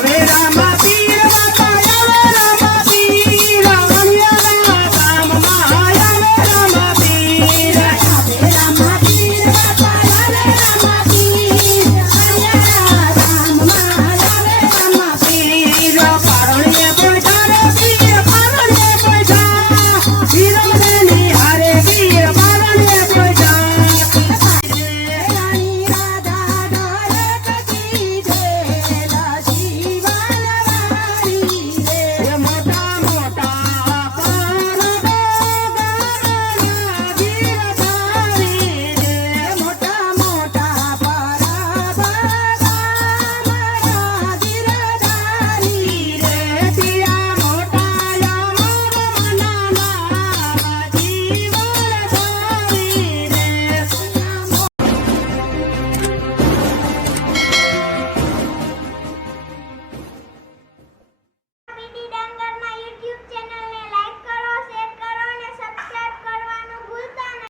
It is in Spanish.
primavera.